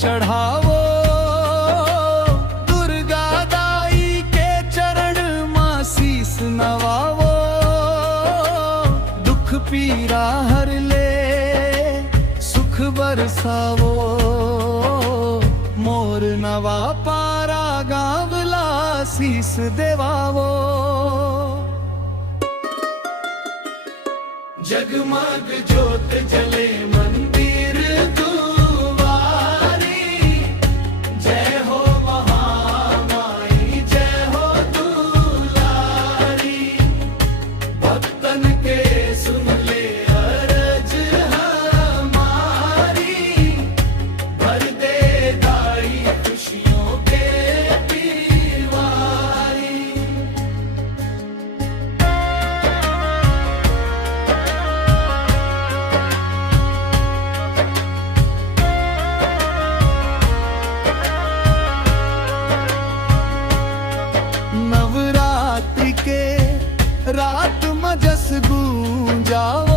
चढ़ावो, दुर्गा दाई के चरण मां शीस नवावो। दुख पीरा हर ले सुख बरसावो, मोर नवा पारा गावला शीस देवावो। जगमग ज्योत जले मंदिर दुआरी, जय हो महामाई जय हो दुलारी। भक्तन के सुन ले अरज हमारी, भर दे दाई खुशियों के दीवारी। नवरात्रि के रात मजस गूंजाओ,